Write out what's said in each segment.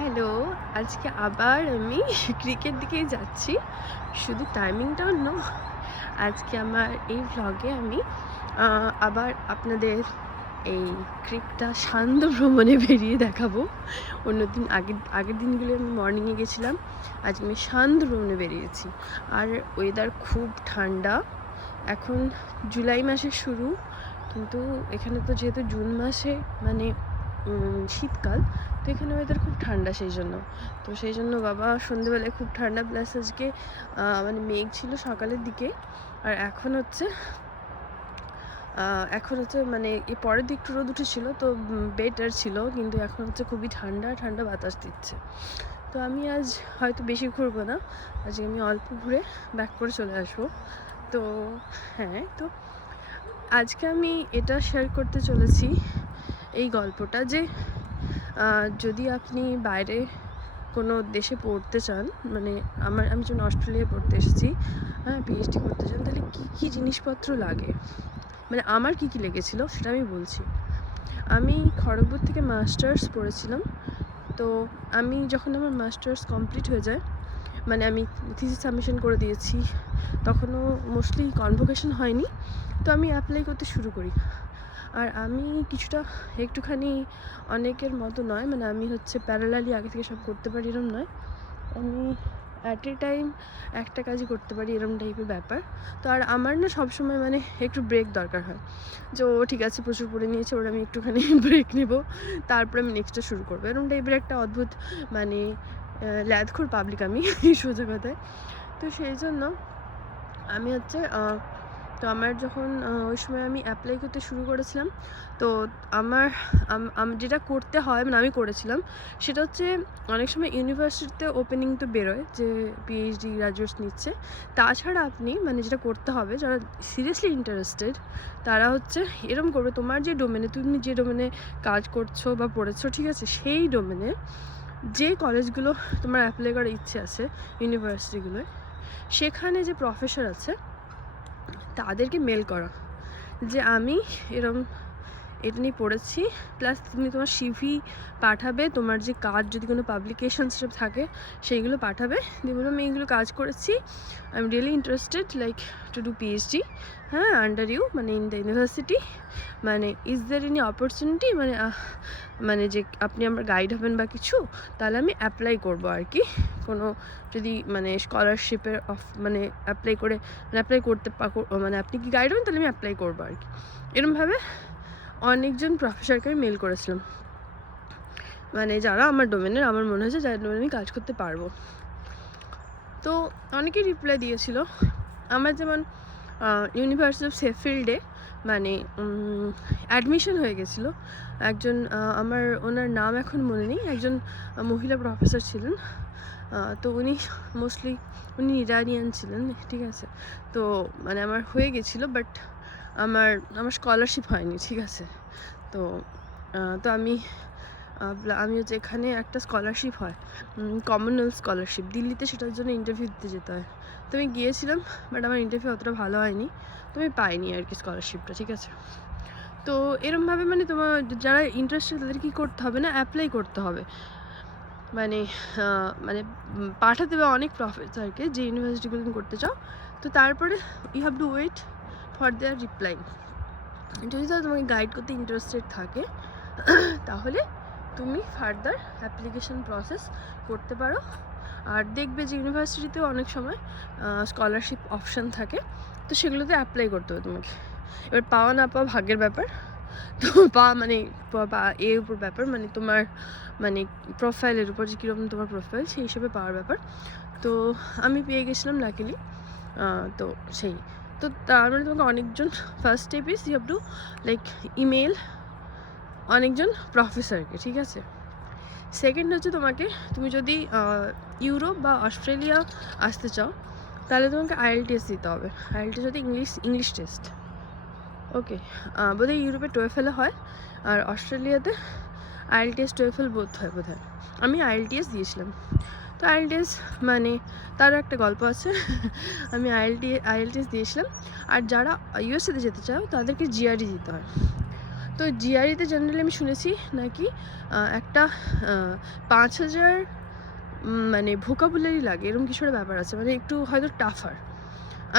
Hello, আজকে আবার আমি ক্রিকেট দিকেই যাচ্ছি। শুধু টাইমিংটা অন্য। আজকে আমার এই ভ্লগে আমি আবার আপনাদের এই ট্রিপটা সান্ধ্য ভ্রমণে বেরিয়ে দেখাবো। অন্যদিন আগের দিনগুলো আমি মর্নিংয়ে গেছিলাম, আজকে আমি সান্ধ্য ভ্রমণে বেরিয়েছি। আর ওয়েদার খুব ঠান্ডা। এখন জুলাই মাসের শুরু, কিন্তু এখানে তো যেহেতু জুন মাসে মানে শীতকাল, তো এখানে ওয়েদার খুব ঠান্ডা, সেই জন্য বাবা সন্ধেবেলায় খুব ঠান্ডা, প্লাস আজকে মানে মেঘ ছিল সকালের দিকে। আর এখন হচ্ছে মানে এই পরের দিক একটু রোদ উঠেছিল, তো বেটার ছিল, কিন্তু এখন হচ্ছে খুবই ঠান্ডা ঠান্ডা বাতাস দিচ্ছে। তো আমি আজ হয়তো বেশি ঘুরবো না, আজকে আমি অল্প ঘুরে ব্যাক করে চলে আসবো। তো হ্যাঁ, তো আজকে আমি এটা শেয়ার করতে চলেছি এই গল্পটা যে যদি আপনি বাইরে কোনো দেশে পড়তে চান, মানে আমি যখন অস্ট্রেলিয়ায় পড়তে এসেছি, হ্যাঁ, পিএইচডি করতে চান, তাহলে কী কী জিনিসপত্র লাগে, মানে আমার কী কী লেগেছিলো সেটা আমি বলছি। আমি খড়গপুর থেকে মাস্টার্স পড়েছিলাম। তো আমি যখন আমার মাস্টার্স কমপ্লিট হয়ে যায়, মানে আমি থিসিস সাবমিশন করে দিয়েছি, তখনও মোস্টলি কনভোকেশন হয়নি, তো আমি অ্যাপ্লাই করতে শুরু করি। আর আমি কিছুটা একটুখানি অনেকের মতো নয়, মানে আমি হচ্ছে প্যারালালি আগে থেকে সব করতে পারি এরম নয়, আমি অ্যাট এ টাইম একটা কাজই করতে পারি এরম টাইপের ব্যাপার। তো আর আমার না সবসময় মানে একটু ব্রেক দরকার হয়, যে ও ঠিক আছে প্রচুর পড়ে নিয়েছে, ওর আমি একটুখানি ব্রেক নেব, তারপরে আমি নেক্সটটা শুরু করবো, এরম টাইপের একটা অদ্ভুত মানে ল্যাদখোর পাবলিক আমি সোজা কথায়। তো সেই জন্য আমি হচ্ছে তো আমার যখন ওই সময় আমি অ্যাপ্লাই করতে শুরু করেছিলাম, তো আমার যেটা করতে হয়, মানে আমি করেছিলাম, সেটা হচ্ছে অনেক সময় ইউনিভার্সিটিতে ওপেনিং তো বেরোয় যে পিএইচডি গ্রাজুয়েটস নিচ্ছে। তাছাড়া আপনি মানে যেটা করতে হবে, যারা সিরিয়াসলি ইন্টারেস্টেড তারা হচ্ছে এরম করবে, তুমি যে ডোমেনে কাজ করছো বা পড়েছো, ঠিক আছে, সেই ডোমেনে যে কলেজগুলো তোমার অ্যাপ্লাই করার ইচ্ছে আছে, ইউনিভার্সিটিগুলোয়, সেখানে যে প্রফেসর আছে তাদেরকে মেল করা যে আমি এরম এটা নিয়ে পড়েছি, প্লাস তুমি তোমার সিভি পাঠাবে, তোমার যে কাজ যদি কোনো পাবলিকেশনস থাকে সেইগুলো পাঠাবে, দিয়ে বলবো আমি এইগুলো কাজ করেছি, I am really interested like to do PhD, হ্যাঁ, আন্ডার ইউ, মানে ইন দ্য ইউনিভার্সিটি, মানে ইজ দের এনি অপরচুনিটি, মানে যে আপনি আমার গাইড হবেন বা কিছু, তাহলে আমি অ্যাপ্লাই করবো আর কি, কোনো যদি মানে স্কলারশিপের মানে অ্যাপ্লাই করতে মানে আপনি কি গাইড হবেন, তাহলে আমি অ্যাপ্লাই করবো আর কি। এরমভাবে অনেকজন প্রফেসরকে আমি মেল করেছিলাম, মানে যারা আমার ডোমেনের, আমার মনে হয়েছে যার ডোমেনে আমি কাজ করতে পারবো। তো অনেকেই রিপ্লাই দিয়েছিল। আমার যেমন ইউনিভার্সিটি অফ শেফিল্ডে মানে অ্যাডমিশন হয়ে গেছিলো একজন, ওনার নাম এখন মনে নেই, একজন মহিলা প্রফেসর ছিলেন। তো উনি ইরানিয়ান ছিলেন, ঠিক আছে। তো মানে আমার হয়ে গেছিলো, বাট আমার স্কলারশিপ হয়নি, ঠিক আছে। তো তো আমি হচ্ছে এখানে একটা স্কলারশিপ হয়, কমনওয়েলথ স্কলারশিপ, দিল্লিতে, সেটার জন্য ইন্টারভিউ দিতে যেতে হয়। তো আমি গিয়েছিলাম, বাট আমার ইন্টারভিউ অতটা ভালো হয়নি, তো আমি পাইনি আর কি স্কলারশিপটা, ঠিক আছে। তো এরমভাবে মানে তোমার যারা ইন্টারেস্টেড তাদের কী করতে হবে না, অ্যাপ্লাই করতে হবে, মানে পাঠাতে হবে অনেক প্রফেসরকে যে ইউনিভার্সিটিগুলো তুমি করতে চাও। তো তারপরে you have to wait for their reply. যদি তারা তোমাকে গাইড করতে ইন্টারেস্টেড থাকে তাহলে তুমি ফার্দার অ্যাপ্লিকেশন প্রসেস করতে পারো। আর দেখবে যে ইউনিভার্সিটিতেও অনেক সময় স্কলারশিপ অপশান থাকে, তো সেগুলোতে অ্যাপ্লাই করতে হবে তোমাকে। এবার পাওয়া না পাওয়া ভাগ্যের ব্যাপার, তো এর উপর ব্যাপার, মানে তোমার মানে প্রোফাইলের উপর, যে কীরকম তোমার প্রোফাইল, সেই হিসেবে পাওয়ার ব্যাপার। তো আমি পেয়ে গেছিলাম লাকিলি। তো তো তার মানে তোমাকে অনেকজন, first step is you have to like email অনেকজন প্রফেসরকে, ঠিক আছে। সেকেন্ড হচ্ছে তুমি যদি ইউরোপ বা অস্ট্রেলিয়া আসতে চাও, তাহলে তোমাকে আইএলটিএস দিতে হবে। আইএলটিএস হচ্ছে ইংলিশ টেস্ট, ওকে। বোধহয় ইউরোপে টোয়েফেলে হয়, আর অস্ট্রেলিয়াতে আইএলটিএস টোয়েফেল বোধ হয় বোধহয়। আমি আইএলটিএস দিয়েছিলাম। তো আইএলটিএস মানে তারও একটা গল্প আছে। আমি আইএলটিএস দিয়েছিলাম। আর যারা ইউএসএতে যেতে চাও তাদেরকে জিআরই দিতে হয়। তো জিআরইতে জেনারেলি আমি শুনেছি নাকি একটা 5,000 মানে ভোকাবুলারি লাগে, এরকম কিছু একটা ব্যাপার আছে, মানে একটু হয়তো টাফার।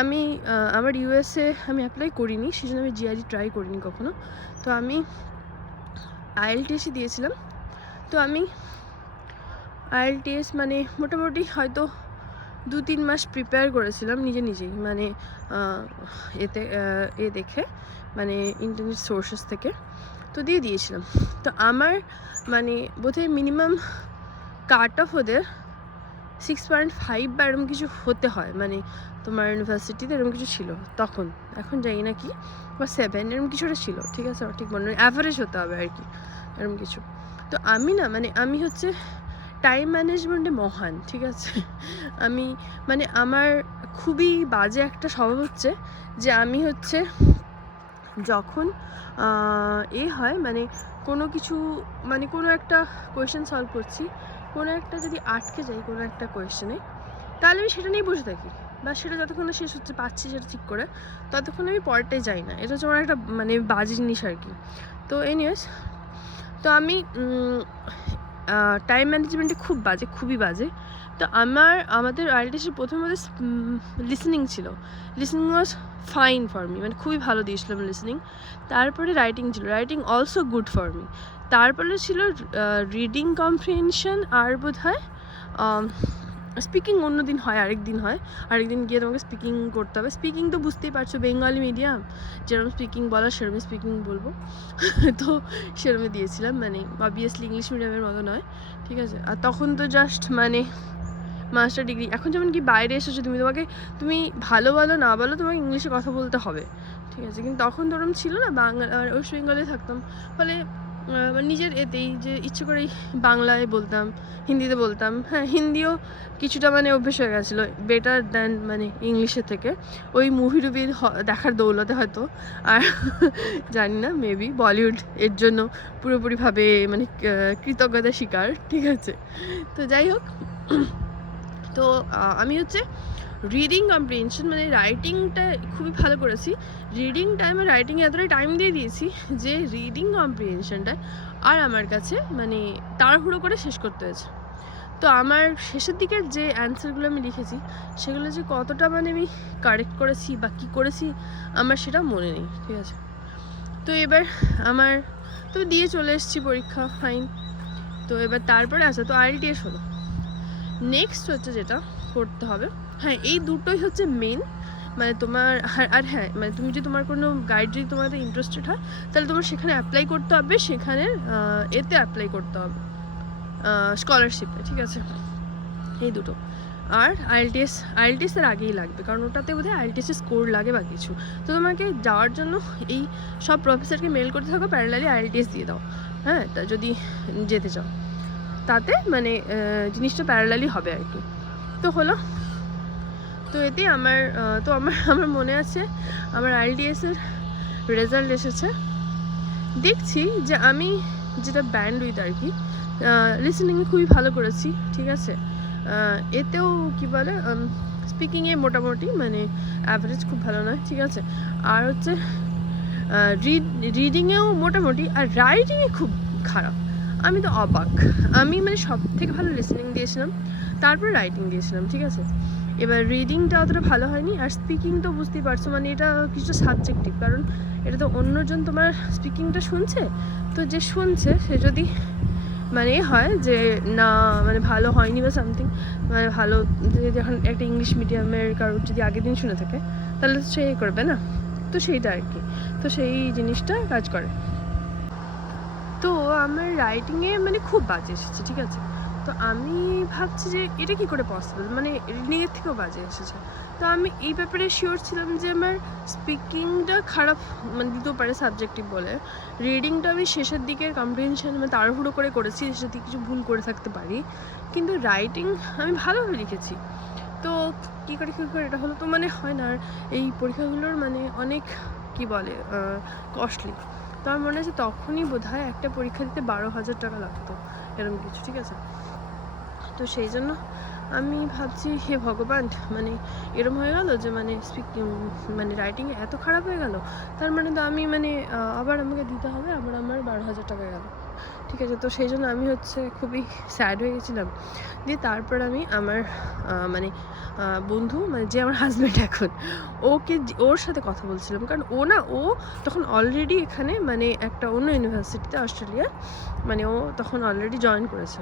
আমি আমার ইউএসএ আমি অ্যাপ্লাই করিনি, সেই জন্য আমি জিআরই ট্রাই করিনি কখনো। তো আমি আইএলটিএসই দিয়েছিলাম। তো আমি আইএলটিএস মানে মোটামুটি হয়তো 2-3 মাস প্রিপেয়ার করেছিলাম নিজেই, মানে দেখে, মানে ইন্টারনেট সোর্সেস থেকে, তো দিয়েছিলাম। তো আমার মানে বোধহয় মিনিমাম কাট অফ ওদের 6.5 বা এরকম কিছু হতে হয়, মানে তোমার ইউনিভার্সিটিতে এরকম কিছু ছিল তখন, এখন জানি না কি, বা 7 এরকম কিছুটা ছিল, ঠিক আছে, ঠিক মনে নেই, অ্যাভারেজ হতে হবে আর কি, এরকম কিছু। তো আমি না মানে আমি হচ্ছে টাইম ম্যানেজমেন্টে মহান, ঠিক আছে। আমি মানে আমার খুবই বাজে একটা স্বভাব হচ্ছে যে আমি হচ্ছে যখন হয় মানে কোনো কিছু, মানে কোনো একটা কোয়েশ্চেন সলভ করছি, কোনো একটা যদি আটকে যাই কোনো একটা কোয়েশ্চেনে, তাহলে আমি সেটা নিয়েই বসে থাকি, বা সেটা যতক্ষণ না শেষ হচ্ছে পাচ্ছি সেটা ঠিক করে, ততক্ষণ আমি পরেরটাই যাই না। এটা হচ্ছে আমার একটা মানে বাজে জিনিস আর কি। তো এনিওয়েজ, তো আমি টাইম ম্যানেজমেন্টে খুবই বাজে। তো আমাদের আইএলটিএসের প্রথম লিসেনিং ছিল, listening was fine for me, মানে খুবই ভালো দিয়েছিলাম লিসেনিং। তারপরে রাইটিং ছিল, writing also good for me. তারপরে ছিল রিডিং কম্প্রিহেনশন, আর বোধ হয় স্পিকিং অন্য দিন হয়, আরেকদিন গিয়ে তোমাকে স্পিকিং করতে হবে। স্পিকিং তো বুঝতেই পারছো, বেঙ্গলি মিডিয়াম, যেরকম স্পিকিং বলা সেরকমই স্পিকিং বলবো। তো সেরকমই দিয়েছিলাম, মানে অবভিয়াসলি ইংলিশ মিডিয়ামের মতো নয়, ঠিক আছে। আর তখন তো জাস্ট মানে মাস্টার ডিগ্রি, এখন যেমন কি বাইরে এসেছো তুমি ভালো বলো না বলো, তোমাকে ইংলিশে কথা বলতে হবে, ঠিক আছে। কিন্তু তখন তো ওরকম ছিল না, বাংলা ওয়েস্ট বেঙ্গলে থাকতাম, ফলে নিজের এতেই যে ইচ্ছে করেই বাংলায় বলতাম, হিন্দিতে বলতাম। হ্যাঁ, হিন্দিও কিছুটা মানে অভ্যেস হয়ে গেছিলো, বেটার দ্যান মানে ইংলিশের থেকে, ওই মুভি টুভির দেখার দৌলতে হয়তো। আর জানি না, মেবি বলিউড এর জন্য পুরোপুরিভাবে মানে কৃতজ্ঞতা স্বীকার, ঠিক আছে। তো যাই হোক, তো আমি হচ্ছে রিডিং কম্প্রিহেনশন মানে রাইটিংটা খুবই ভালো করেছি। রিডিং টাইমে রাইটিংয়ে এতটাই টাইম দিয়ে দিয়েছি যে রিডিং কম্প্রিহেনশনটা আর আমার কাছে মানে তাড়াহুড়ো করে শেষ করতে হয়েছে। তো আমার শেষের দিকের যে অ্যান্সারগুলো আমি লিখেছি, সেগুলো যে কতটা মানে আমি কারেক্ট করেছি বা কী করেছি আমার সেটা মনে নেই, ঠিক আছে। তো এবার আমার তো দিয়ে চলে এসেছি পরীক্ষা, ফাইন। তো এবার তারপরে আসে তো আইএলটিএস হলো। নেক্সট হচ্ছে যেটা করতে হবে, হ্যাঁ এই দুটোই হচ্ছে মেন, মানে তোমার আর হ্যাঁ মানে তুমি যদি তোমার কোনো গাইড যদি তোমার ইন্টারেস্টেড হয়, তাহলে তোমার সেখানে অ্যাপ্লাই করতে হবে, সেখানে এতে অ্যাপ্লাই করতে হবে স্কলারশিপে, ঠিক আছে। এই দুটো। আর আইএলটিএসের আগেই লাগবে, কারণ ওটাতে বোধহয় আইএলটিএসের স্কোর লাগে বা কিছু। তো তোমাকে যাওয়ার জন্য এই সব প্রফেসরকে মেল করতে থাকো, প্যারালালি আইএলটিএস দিয়ে দাও, হ্যাঁ, তা যদি যেতে চাও, তাতে মানে জিনিসটা প্যারালালি হবে আর কি। তো হলো, তো এতে আমার আমার মনে আছে আমার আইএলটিএসের রেজাল্ট এসেছে, দেখছি যে আমি যেটা ব্যান্ড উইথ আর কি, লিসেনিংয়ে খুবই ভালো করেছি, ঠিক আছে। এতেও কি বলে স্পিকিংয়ে মোটামুটি মানে অ্যাভারেজ, খুব ভালো নয়, ঠিক আছে। আর হচ্ছে রিডিংয়েও মোটামুটি, আর রাইটিংয়ে খুব খারাপ। আমি তো অবাক, আমি মানে সব থেকে ভালো লিসেনিং দিয়েছিলাম, তারপরে রাইটিং দিয়েছিলাম, ঠিক আছে। এবার রিডিংটা অতটা ভালো হয়নি, আর স্পিকিং তো বুঝতেই পারছো মানে এটা কিছু সাবজেক্টিভ, কারণ এটা তো অন্যজন তোমার স্পিকিংটা শুনছে, তো যে শুনছে সে যদি মানে হয় যে না মানে ভালো হয়নি বা সামথিং, মানে ভালো যখন একটা ইংলিশ মিডিয়ামের কারোর যদি আগের দিন শুনে থাকে, তাহলে তো সে করবে না, তো সেইটা আর কি। তো সেই জিনিসটা কাজ করে। তো আমার রাইটিংয়ে মানে খুব বাজে এসেছে, ঠিক আছে। তো আমি ভাবছি যে এটা কী করে পসিবল, মানে রিডিংয়ের থেকেও বাজে এসেছে। তো আমি এই ব্যাপারে শিওর ছিলাম যে আমার স্পিকিংটা খারাপ মানে দিতেও পারে সাবজেক্টিভ বলে, রিডিংটা আমি শেষের দিকের কম্প্রিহেনশন মানে তাড়াহুড়ো করে শেষের দিকে কিছু ভুল করে থাকতে পারি, কিন্তু রাইটিং আমি ভালোভাবে লিখেছি। তো কী করে এটা হলো, তো মানে হয় না। আর এই পরীক্ষাগুলোর মানে অনেক কি বলে কস্টলি। তো আমার মনে আছে তখনই বোধহয় একটা পরীক্ষা দিতে 12,000 টাকা লাগতো, এরকম কিছু, ঠিক আছে। তো সেই জন্য আমি ভাবছি হে ভগবান, মানে এরম হয়ে গেল যে মানে মানে রাইটিংয়ে এত খারাপ হয়ে গেল, তার মানে তো আমি মানে আবার আমাকে দিতে হবে, আবার আমার 12,000 টাকা গেল। ঠিক আছে, তো সেই জন্য আমি হচ্ছে খুবই স্যাড হয়ে গেছিলাম। দিয়ে তারপর আমি আমার মানে বন্ধু, মানে যে আমার হাজব্যান্ড এখন, ওর সাথে কথা বলছিলাম, কারণ ও তখন অলরেডি এখানে মানে একটা অন্য ইউনিভার্সিটিতে অস্ট্রেলিয়ার, মানে ও তখন অলরেডি জয়েন করেছে।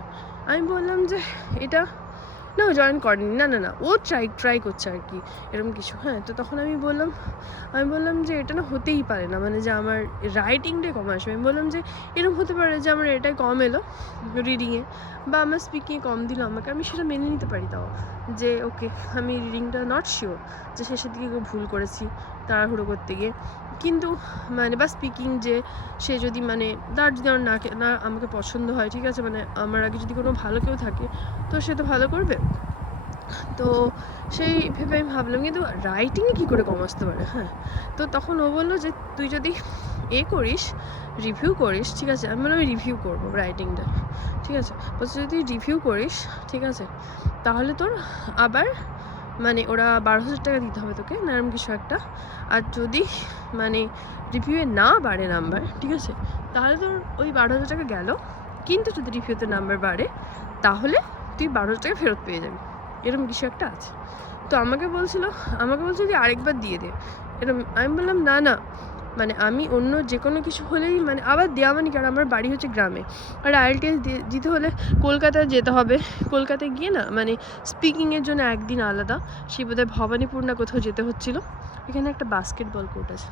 আমি বললাম যে এটা না, ও জয়েন করেনি, না ও ট্রাই করছে আর কি, এরকম কিছু। হ্যাঁ, তো তখন আমি বললাম যে এটা না হতেই পারে না, মানে যে আমার রাইটিংটাই কম আসবে। আমি বললাম যে এরকম হতে পারে যে আমার এটাই কম এলো রিডিংয়ে, বা আমার স্পিকিংয়ে কম দিল আমাকে, আমি সেটা মেনে নিতে পারি। তাও যে ওকে, আমি রিডিংটা নট শিওর যে শেষের দিকে ভুল করেছি তাড়াহুড়ো করতে গিয়ে, কিন্তু মানে বা স্পিকিং যে সে যদি মানে তার যদি আমার না আমাকে পছন্দ হয়, ঠিক আছে, মানে আমার আগে যদি কোনো ভালো কেউ থাকে তো সে তো ভালো করবে। তো সেই ভেবে আমি ভাবলাম, কিন্তু রাইটিংয়ে কী করে কম আসতে পারে। হ্যাঁ, তো তখন ও বললো যে তুই যদি করিস, রিভিউ করিস, ঠিক আছে। আমি বললাম আমি রিভিউ করবো রাইটিংটা, ঠিক আছে। বলছে যদি রিভিউ করিস, ঠিক আছে, তাহলে তোর আবার মানে ওরা 12,000 টাকা দিতে হবে তোকে, না এরকম কিছু একটা। আর যদি মানে রিভিউয়ে না বাড়ে নাম্বার, ঠিক আছে, তাহলে তোর ওই 12,000 টাকা গেল, কিন্তু যদি রিভিউতে নাম্বার বাড়ে তাহলে তুই 12,000 টাকা ফেরত পেয়ে যাবি, এরকম কিছু একটা আছে। তো আমাকে বলছিল যে আরেকবার দিয়ে দে এরকম। আমি বললাম না, মানে আমি অন্য যে কোনো কিছু হলেই মানে আবার দেওয়া মানে, কারণ আমার বাড়ি হচ্ছে গ্রামে, আর IELTS দিতে হলে কলকাতায় যেতে হবে। কলকাতায় গিয়ে না মানে স্পিকিংয়ের জন্য একদিন আলাদা, সেই বোধহয় ভবানীপুর না কোথাও যেতে হচ্ছিলো। এখানে একটা বাস্কেটবল কোর্ট আছে,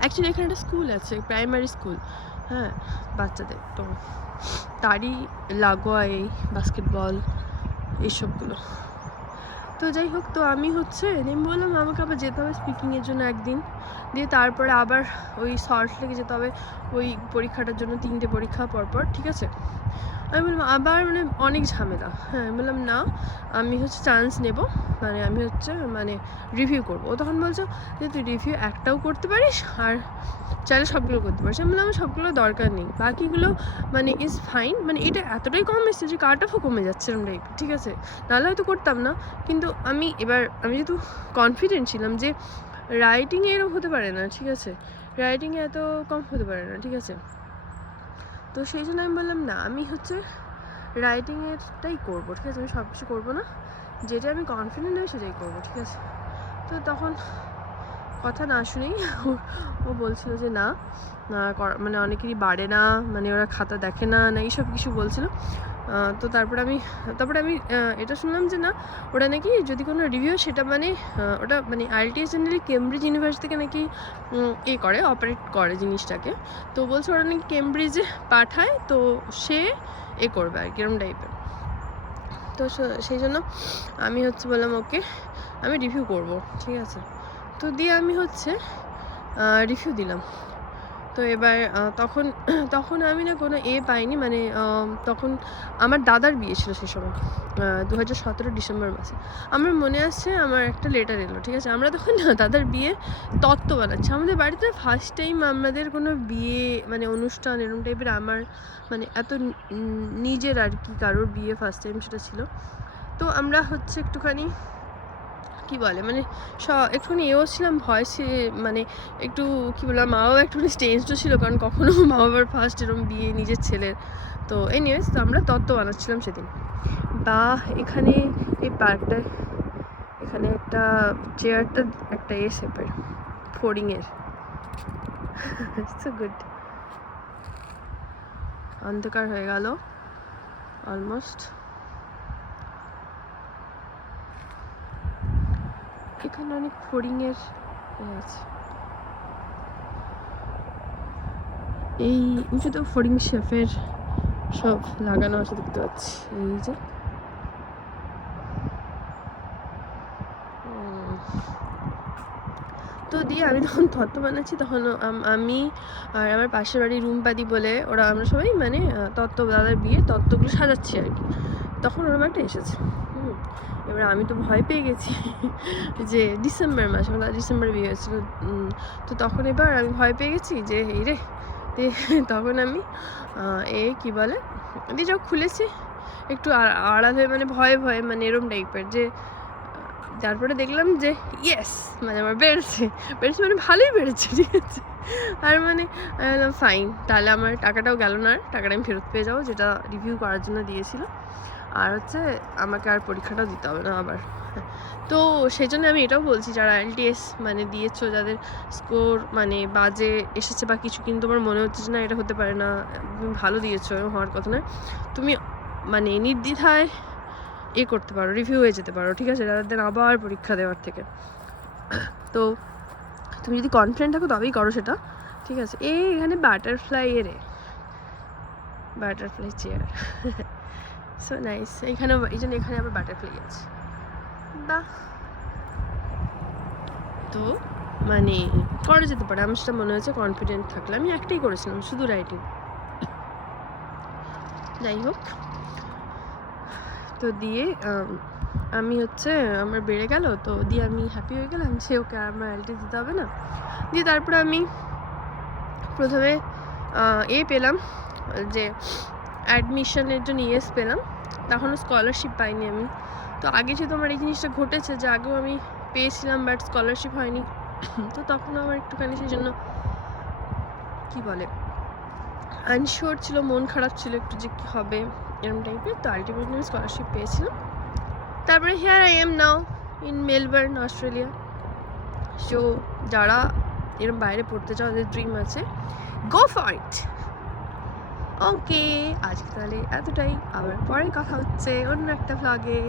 অ্যাকচুয়ালি এখানে একটা স্কুল আছে, প্রাইমারি স্কুল, হ্যাঁ, বাচ্চাদের। তো তারই লাগোয়া এই বাস্কেটবল এইসবগুলো। তো যাই হোক, তো আমি বললাম আমাকে আবার যেতে হবে স্পিকিংয়ের জন্য একদিন, দিয়ে তারপরে আবার ওই সল্ট লেকে যেতে হবে ওই পরীক্ষাটার জন্য, 3টে পরীক্ষা পরপর, ঠিক আছে। আমি বললাম আবার মানে অনেক ঝামেলা। হ্যাঁ, আমি বললাম না, আমি চান্স নেব, মানে আমি মানে রিভিউ করবো। ও তখন বলছো যে তুই রিভিউ একটাও করতে পারিস আর চাইলে সবগুলো করতে পারিস। আমি বললাম আমার সবগুলো দরকার নেই, বাকিগুলো মানে ইজ ফাইন, মানে এটা এতটাই কম এসছে যে কাট অফও কমে যাচ্ছে এরকম টাইপ, ঠিক আছে। নাহলে হয়তো করতাম না, কিন্তু আমি যেহেতু কনফিডেন্ট ছিলাম যে রাইটিংয়ে এরকম হতে পারে না, ঠিক আছে, রাইটিংয়ে এত কম হতে পারে না, ঠিক আছে। তো সেই জন্য আমি বললাম না, আমি রাইটিংয়েরটাই করবো, ঠিক আছে, আমি সব কিছু করবো না, যেটা আমি কনফিডেন্ট হয় সেটাই করবো, ঠিক আছে। তো তখন কথা না শুনেই ও বলছিল যে না, মানে অনেকেরই বাড়ে না, মানে ওরা খাতা দেখে না এইসব কিছু বলছিল। তো তারপরে আমি এটা শুনলাম যে না, ওটা নাকি যদি কোনো রিভিউ, সেটা মানে ওটা মানে IELTS জেনারেলি কেমব্রিজ ইউনিভার্সিটি থেকে নাকি করে, অপারেট করে জিনিসটাকে। তো বলছে ওরা নাকি কেমব্রিজে পাঠায়, তো সে করবে আর কি, এরকম টাইপের। তো সেই জন্য আমি বললাম ওকে, আমি রিভিউ করব, ঠিক আছে। তো দিয়ে আমি রিভিউ দিলাম। তো এবার তখন আমি না কোনো পাইনি, মানে তখন আমার দাদার বিয়ে ছিল সে সময়, 2017 ডিসেম্বর মাসে। আমার মনে আছে আমার একটা লেটার এলো, ঠিক আছে। আমরা তখন দাদার বিয়ে তত্ত্ব বানাচ্ছি আমাদের বাড়িতে, ফার্স্ট টাইম আমাদের কোনো বিয়ে মানে অনুষ্ঠান এরকম টাইপের, আমার মানে এত নিজের আর কি কারোর বিয়ে ফার্স্ট টাইম সেটা ছিল। তো আমরা একটুখানি কী বলে মানে একটুখানি ছিলাম, ভয়েসে মানে একটু কী বললাম, মা বাবা একটুখানি স্টেজও ছিল, কারণ কখনো মা বাবার ফার্স্ট এরকম বিয়ে নিজের ছেলের। তো এনিওয়েজ, তো আমরা তত্ত্ব বানাচ্ছিলাম সেদিন। বা এখানে এই পার্কটায় এখানে একটা চেয়ারটা একটা শেপের ফোরিংয়ের, সো গুড। অন্ধকার হয়ে গেল অলমোস্ট। এখানে অনেক ফড়িংয়ের আছে, এই উঁচুতে ফড়িং শেফের সব লাগানো আছে দেখতে পাচ্ছি, এই যে। তো দিয়ে আমি তখন তত্ত্ব বানাচ্ছি, তখন আমি আর আমার পাশের বাড়ি রুমপাদি বলে ওরা, আমরা সবাই মানে দাদার বিয়ে তত্ত্বগুলো সাজাচ্ছি আর কি। তখন ওরকম একটা এসেছে। এবার আমি তো ভয় পেয়ে গেছি যে ডিসেম্বর মাসে, ডিসেম্বরে বিয়ে হয়েছিল। তো তখন এবার আমি ভয় পেয়ে গেছি যে এই রে। তখন আমি কী বলে দিয়ে যখন খুলেছি, একটু আড়াল হয়ে মানে ভয়ে ভয়ে মানে এরম টাইপের, যে তারপরে দেখলাম যে ইয়েস মানে আমার বেড়েছে মানে ভালোই বেড়েছে, ঠিক আছে। আর মানে ফাইন, তাহলে আমার টাকাটাও গেল না, আর টাকাটা আমি ফেরত পেয়ে যাবো, যেটা রিভিউ করার জন্য দিয়েছিল। আর হচ্ছে আমাকে আর পরীক্ষাটাও দিতে হবে না আবার। তো সেই জন্য আমি এটাও বলছি, যারা IELTS মানে দিয়েছো, যাদের স্কোর মানে বাজে এসেছে বা কিছু, কিন্তু তোমার মনে হচ্ছে যে না এটা হতে পারে না, তুমি ভালো দিয়েছো, এরকম হওয়ার কথা নয়, তুমি মানে নির্দ্বিধায় করতে পারো, রিভিউ হয়ে যেতে পারো, ঠিক আছে, রাদার দেন আবার পরীক্ষা দেওয়ার থেকে। তো তুমি যদি কনফিডেন্ট থাকো তবেই করো সেটা, ঠিক আছে। এখানে বাটারফ্লাই চেয়ার সো নাইস, এখানে এই জন্য এখানে আবার বাটারফ্লাই আছে, বাহ। তো মানে করা যেতে পারে, আমার সেটা মনে হয়েছে কনফিডেন্ট থাকলে। আমি একটাই করেছিলাম, শুধু রাইটিং। যাই হোক, তো দিয়ে আমি হচ্ছে আমার বেড়ে গেল, তো দিয়ে আমি হ্যাপি হয়ে গেলাম যে ওকে আমার IELTS দিতে হবে না। দিয়ে তারপরে আমি প্রথমে পেলাম যে অ্যাডমিশনের জন্য পেলাম, তখনও স্কলারশিপ পাইনি আমি। তো আগে যেহেতু আমার এই জিনিসটা ঘটেছে যে আগেও আমি পেয়েছিলাম বাট স্কলারশিপ হয়নি, তো তখন আমার একটুখানি সেই জন্য কী বলে আনশিওর ছিল, মন খারাপ ছিল একটু যে কী হবে এরকম টাইপের। তো আলটিমেটলি আমি স্কলারশিপ পেয়েছিলাম। তারপরে here I am now in Melbourne, Australia. So যারা এরকম বাইরে পড়তে চাও, ওদের ড্রিম আছে, গো ফর ইট। ওকে, আজকে তাহলে এতটাই, আবার পরে কথা হচ্ছে অন্য একটা ভ্লগে।